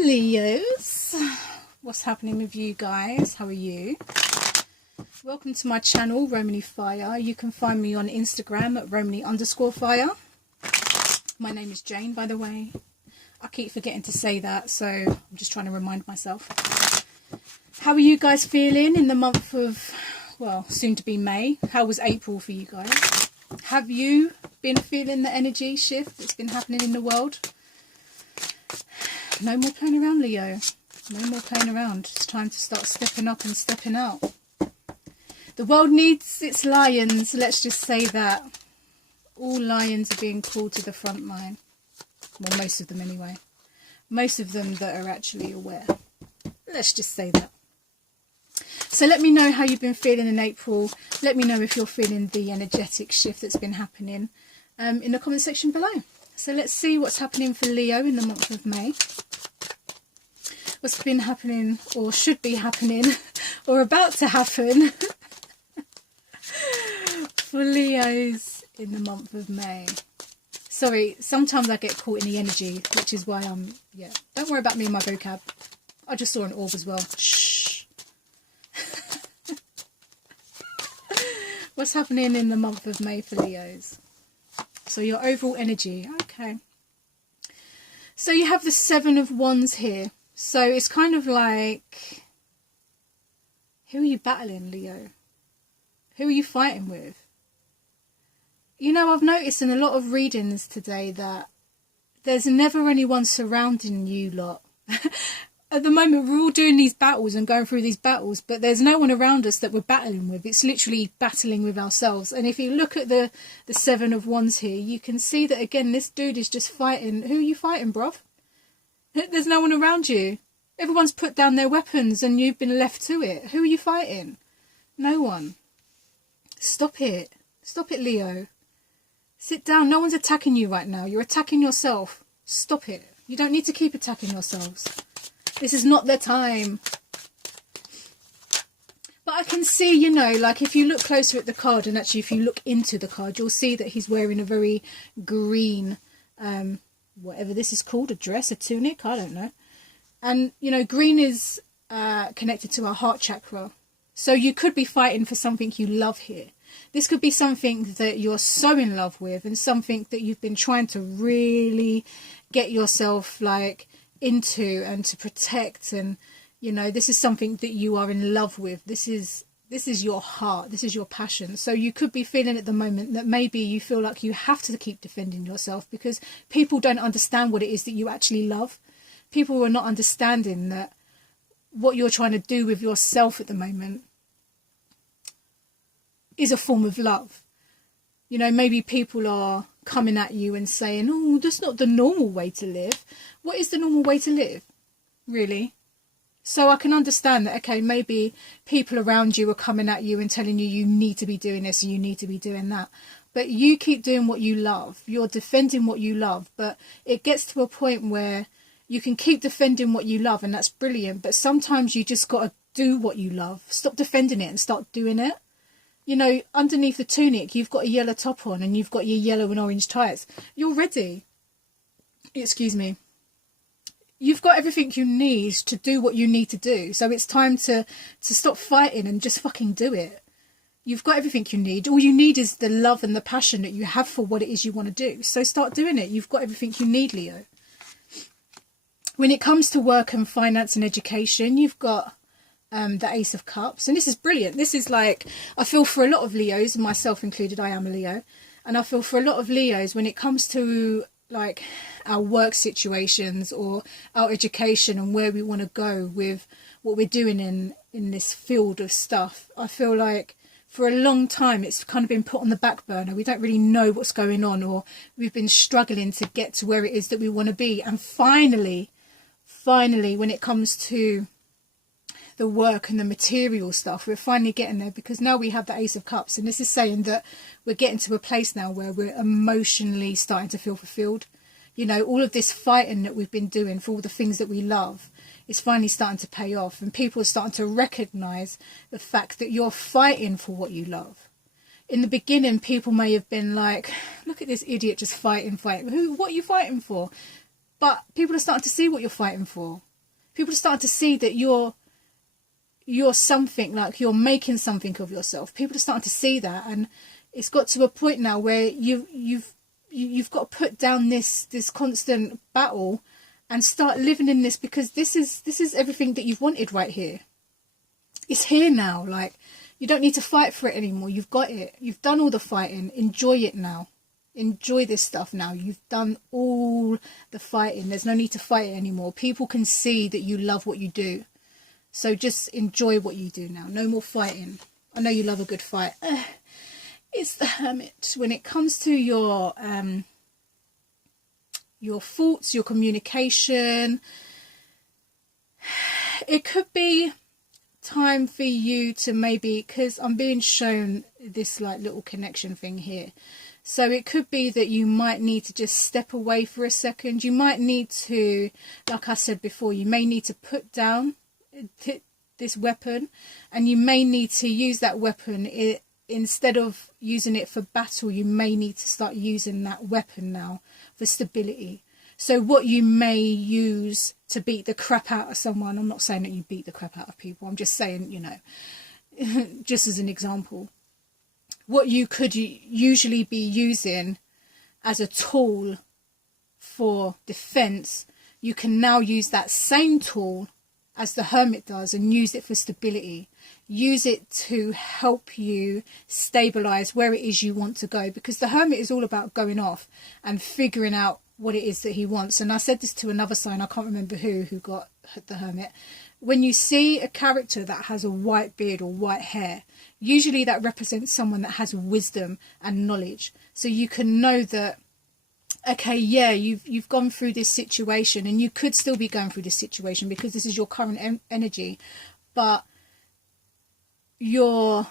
Leos, what's happening with you guys? How are you? Welcome to my channel, Romany Fire. You can find me on Instagram at Romany_fire. My name is Jane, by the way. I keep forgetting to say that, so I'm just trying to remind myself. How are you guys feeling in the month of, well, soon to be May? How was April for you guys? Have you been feeling the energy shift that's been happening in the world? No more playing around, Leo. No more playing around. It's time to start stepping up and stepping out. The world needs its lions, let's just say that. All lions are being called to the front line. Well, most of them anyway. Most of them that are actually aware. Let's just say that. So let me know how you've been feeling in April. Let me know if you're feeling the energetic shift that's been happening in the comment section below. So let's see what's happening for Leo in the month of May. What's been happening, or should be happening, or about to happen for Leos in the month of May. Sorry, sometimes I get caught in the energy, which is why yeah. Don't worry about me and my vocab. I just saw an orb as well. Shh. What's happening in the month of May for Leos? So your overall energy, okay. So you have the Seven of Wands here. So it's kind of like, who are you battling, Leo? Who are you fighting with? You know, I've noticed in a lot of readings today that there's never anyone surrounding you lot. At the moment, we're all doing these battles and going through these battles, but there's no one around us that we're battling with. It's literally battling with ourselves. And if you look at the Seven of Wands here, you can see that, again, this dude is just fighting. Who are you fighting, bruv? There's no one around you. Everyone's put down their weapons and you've been left to it. Who are you fighting? No one. Stop it. Stop it, Leo. Sit down. No one's attacking you right now. You're attacking yourself. Stop it. You don't need to keep attacking yourselves. This is not the time. But I can see, you know, like if you look closer at the card, and actually if you look into the card, you'll see that he's wearing a very green, whatever this is called, a dress, a tunic, I don't know. And, you know, green is connected to our heart chakra. So you could be fighting for something you love here. This could be something that you're so in love with and something that you've been trying to really get yourself, like, into and to protect. And, you know, this is something that you are in love with. This is your heart. This is your passion. So you could be feeling at the moment that maybe you feel like you have to keep defending yourself because people don't understand what it is that you actually love. People are not understanding that what you're trying to do with yourself at the moment is a form of love. You know, maybe people are coming at you and saying, oh, that's not the normal way to live. What is the normal way to live, really? So I can understand that, okay, maybe people around you are coming at you and telling you you need to be doing this and you need to be doing that. But you keep doing what you love. You're defending what you love. But it gets to a point where you can keep defending what you love, and that's brilliant. But sometimes you just got to do what you love. Stop defending it and start doing it. You know, underneath the tunic, you've got a yellow top on and you've got your yellow and orange tights. You're ready. Excuse me. You've got everything you need to do what you need to do. So it's time to stop fighting and just fucking do it. You've got everything you need. All you need is the love and the passion that you have for what it is you want to do. So start doing it. You've got everything you need, Leo. When it comes to work and finance and education, you've got the Ace of Cups. And this is brilliant. This is like, I feel for a lot of Leos, myself included, I am a Leo. And I feel for a lot of Leos when it comes to like our work situations or our education and where we want to go with what we're doing in this field of stuff. I feel like for a long time it's kind of been put on the back burner. We don't really know what's going on, or we've been struggling to get to where it is that we want to be. And finally, when it comes to the work and the material stuff, we're finally getting there, because now we have the Ace of Cups, and this is saying that we're getting to a place now where we're emotionally starting to feel fulfilled. You know, all of this fighting that we've been doing for all the things that we love is finally starting to pay off, and people are starting to recognise the fact that you're fighting for what you love. In the beginning, people may have been like, look at this idiot just fighting. What are you fighting for? But people are starting to see what you're fighting for. People are starting to see that you're something, like you're making something of yourself. People are starting to see that, and it's got to a point now where you've got to put down this constant battle and start living in this, because this is everything that you've wanted right here. It's here now. Like, you don't need to fight for it anymore. You've got it. You've done all the fighting. Enjoy it now. Enjoy this stuff now. You've done all the fighting. There's no need to fight it anymore. People can see that you love what you do. So just enjoy what you do now. No more fighting. I know you love a good fight. It's the Hermit. When it comes to your thoughts, your communication, it could be time for you to maybe, because I'm being shown this like little connection thing here. So it could be that you might need to just step away for a second. You might need to, like I said before, you may need to put down this weapon, and you may need to use that weapon. Instead of using it for battle, you may need to start using that weapon now for stability. So what you may use to beat the crap out of someone, I'm not saying that you beat the crap out of people, I'm just saying, you know, just as an example, what you could usually be using as a tool for defense, you can now use that same tool as the Hermit does and use it for stability. Use it to help you stabilize where it is you want to go, because the Hermit is all about going off and figuring out what it is that he wants. And I said this to another sign, I can't remember who got the Hermit. When you see a character that has a white beard or white hair, usually that represents someone that has wisdom and knowledge. So you can know that, okay, yeah, you've gone through this situation, and you could still be going through this situation because this is your current energy, but you're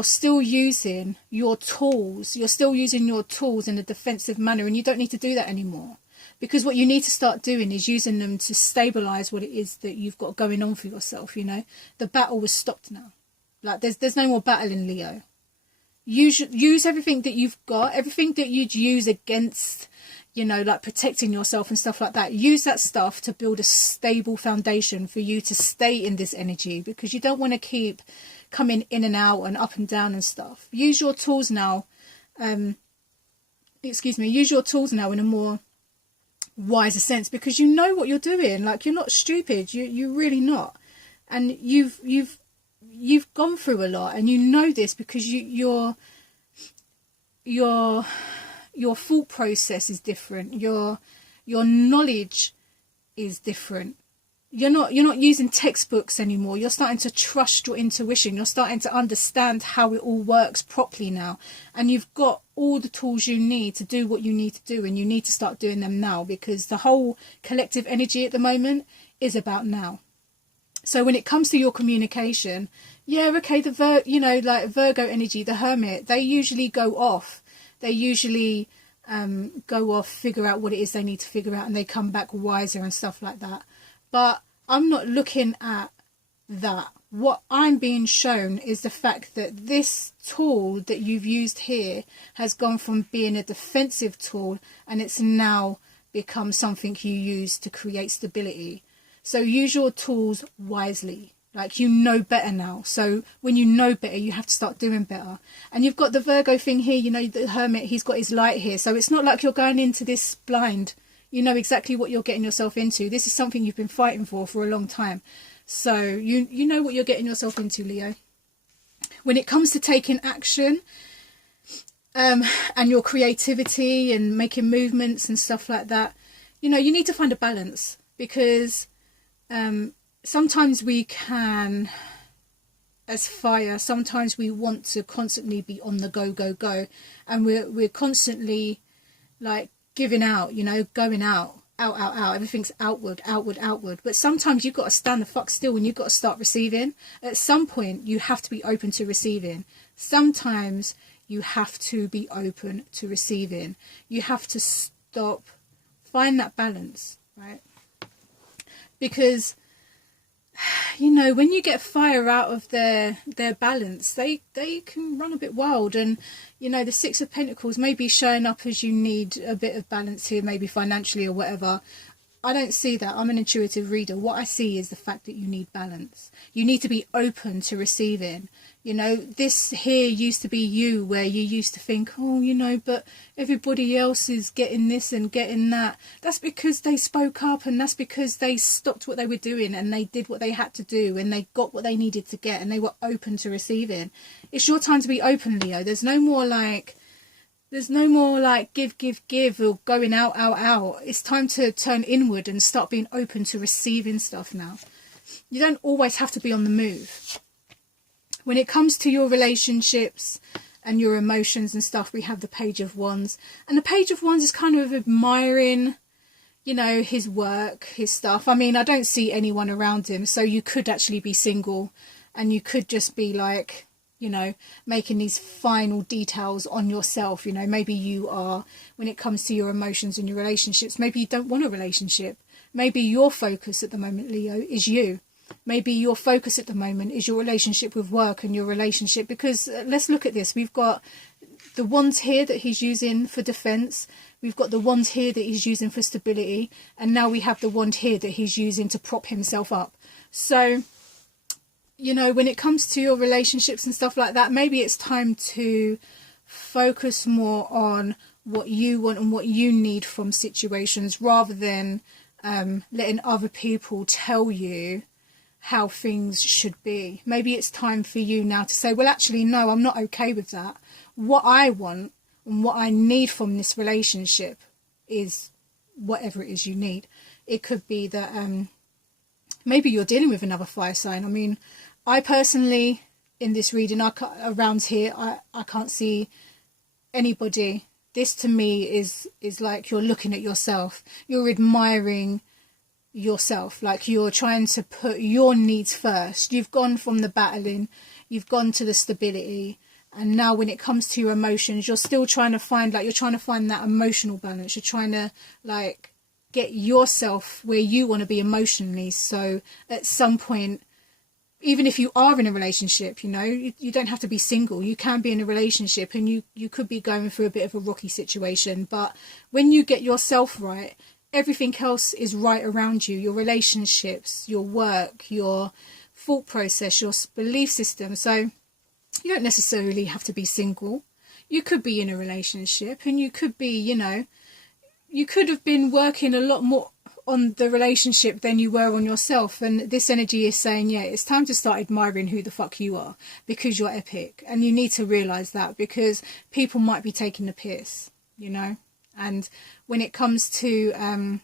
still using your tools. You're still using your tools in a defensive manner, and you don't need to do that anymore, because what you need to start doing is using them to stabilize what it is that you've got going on for yourself. You know, the battle was stopped now. Like, there's no more battling, Leo. Use everything that you've got, everything that you'd use against, you know, like protecting yourself and stuff like that. Use that stuff to build a stable foundation for you to stay in this energy, because you don't want to keep coming in and out and up and down and stuff. Use your tools now. Use your tools now in a more wiser sense, because you know what you're doing. Like, you're not stupid. You're really not. And you've gone through a lot, and you know this, because your thought process is different. Your knowledge is different. You're not using textbooks anymore. You're starting to trust your intuition. You're starting to understand how it all works properly now, and you've got all the tools you need to do what you need to do, and you need to start doing them now, because the whole collective energy at the moment is about now. So when it comes to your communication, yeah, okay, like Virgo energy, the Hermit, they usually go off. They usually go off, figure out what it is they need to figure out, and they come back wiser and stuff like that. But I'm not looking at that. What I'm being shown is the fact that this tool that you've used here has gone from being a defensive tool, and it's now become something you use to create stability. So use your tools wisely. Like, you know better now. So when you know better, you have to start doing better. And you've got the Virgo thing here, you know, the Hermit, he's got his light here. So it's not like you're going into this blind. You know exactly what you're getting yourself into. This is something you've been fighting for a long time. So you know what you're getting yourself into, Leo. When it comes to taking action, and your creativity and making movements and stuff like that, you know, you need to find a balance, because sometimes we can, as fire, sometimes we want to constantly be on the go, and we're constantly like giving out, you know, going out, everything's outward. But sometimes you've got to stand the fuck still, and you've got to start receiving. At some point you have to be open to receiving. Sometimes you have to be open to receiving. You have to stop, find that balance, right? Because, you know, when you get fire out of their balance, they can run a bit wild. And, you know, the Six of Pentacles may be showing up as you need a bit of balance here, maybe financially or whatever. I don't see that. I'm an intuitive reader. What I see is the fact that you need balance. You need to be open to receiving. You know, this here used to be you, where you used to think, oh, you know, but everybody else is getting this and getting that. That's because they spoke up, and that's because they stopped what they were doing and they did what they had to do, and they got what they needed to get, and they were open to receiving. It's your time to be open, Leo. There's no more like give or going out. It's time to turn inward and start being open to receiving stuff now. You don't always have to be on the move. When it comes to your relationships and your emotions and stuff, we have the Page of Wands. And the Page of Wands is kind of admiring, you know, his work, his stuff. I mean, I don't see anyone around him. So you could actually be single, and you could just be like, you know, making these final details on yourself. You know, maybe you are, when it comes to your emotions and your relationships, maybe you don't want a relationship. Maybe your focus at the moment, Leo, is you. Maybe your focus at the moment is your relationship with work and your relationship, because let's look at this. We've got the wands here that he's using for defense. We've got the wand here that he's using for stability. And now we have the wand here that he's using to prop himself up. So, you know, when it comes to your relationships and stuff like that, maybe it's time to focus more on what you want and what you need from situations, rather than letting other people tell you how things should be. Maybe it's time for you now to say, well, actually, no, I'm not okay with that. What I want and what I need from this relationship is whatever it is you need. It could be that maybe you're dealing with another fire sign. I mean, I personally, in this reading, around here, I can't see anybody. This to me is like you're looking at yourself. You're admiring yourself, like you're trying to put your needs first. You've gone from the battling, you've gone to the stability, and now when it comes to your emotions, you're still trying to find, like, you're trying to find that emotional balance. You're trying to like get yourself where you want to be emotionally. So at some point, even if you are in a relationship, you know, you don't have to be single. You can be in a relationship, and you could be going through a bit of a rocky situation, but when you get yourself right, everything else is right around you. Your relationships, your work, your thought process, your belief system. So you don't necessarily have to be single. You could be in a relationship, and you could be, you know, you could have been working a lot more on the relationship than you were on yourself. And this energy is saying, yeah, it's time to start admiring who the fuck you are, because you're epic. And you need to realise that, because people might be taking the piss, you know. And when it comes to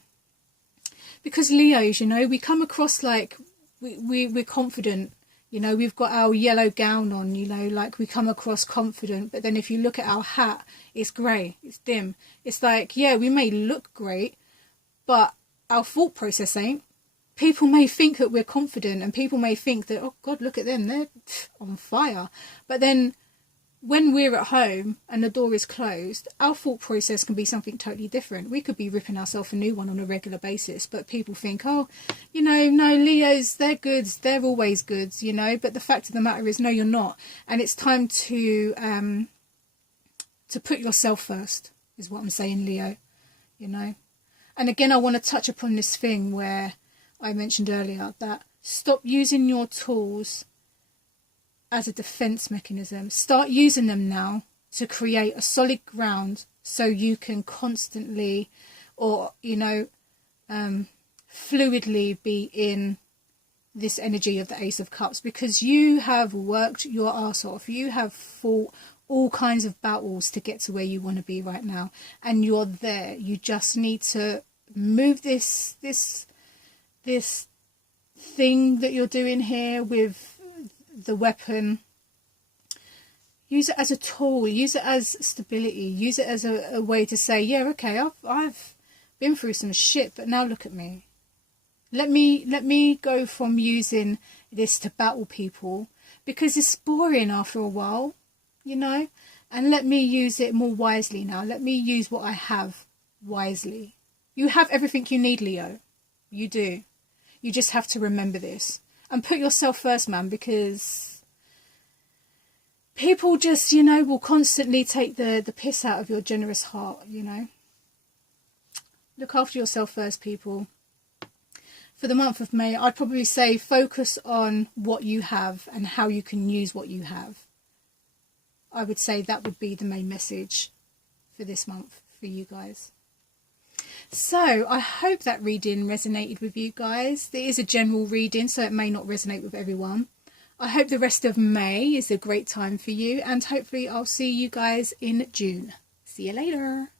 because Leos, you know, we come across like we're confident, you know, we've got our yellow gown on, you know, like we come across confident, but then if you look at our hat, it's grey, it's dim. It's like, yeah, we may look great, but our thought process ain't. People may think that we're confident, and people may think that, oh God, look at them, they're on fire. But then when we're at home and the door is closed, our thought process can be something totally different. We could be ripping ourselves a new one on a regular basis, but people think, oh, you know, no, Leos, they're goods, they're always goods, you know. But the fact of the matter is, no, you're not. And it's time to put yourself first, is what I'm saying, Leo, you know. And again, I want to touch upon this thing where I mentioned earlier, that stop using your tools as a defense mechanism. Start using them now to create a solid ground, so you can constantly, or, you know, fluidly be in this energy of the Ace of Cups, because you have worked your arse off. You have fought all kinds of battles to get to where you want to be right now, and you're there. You just need to move this thing that you're doing here with the weapon. Use it as a tool, use it as stability, use it as a way to say, yeah, okay, I've been through some shit, but now look at me. Let me go from using this to battle people, because it's boring after a while, you know, and let me use it more wisely now. Let me use what I have wisely. You have everything you need, Leo. You do. You just have to remember this. And put yourself first, man, because people just, you know, will constantly take the piss out of your generous heart, you know. Look after yourself first, people. for the month of May, I'd probably say focus on what you have and how you can use what you have. I would say that would be the main message for this month for you guys. So I hope that reading resonated with you guys. It is a general reading, so it may not resonate with everyone. I hope the rest of May is a great time for you, and hopefully I'll see you guys in June. See you later.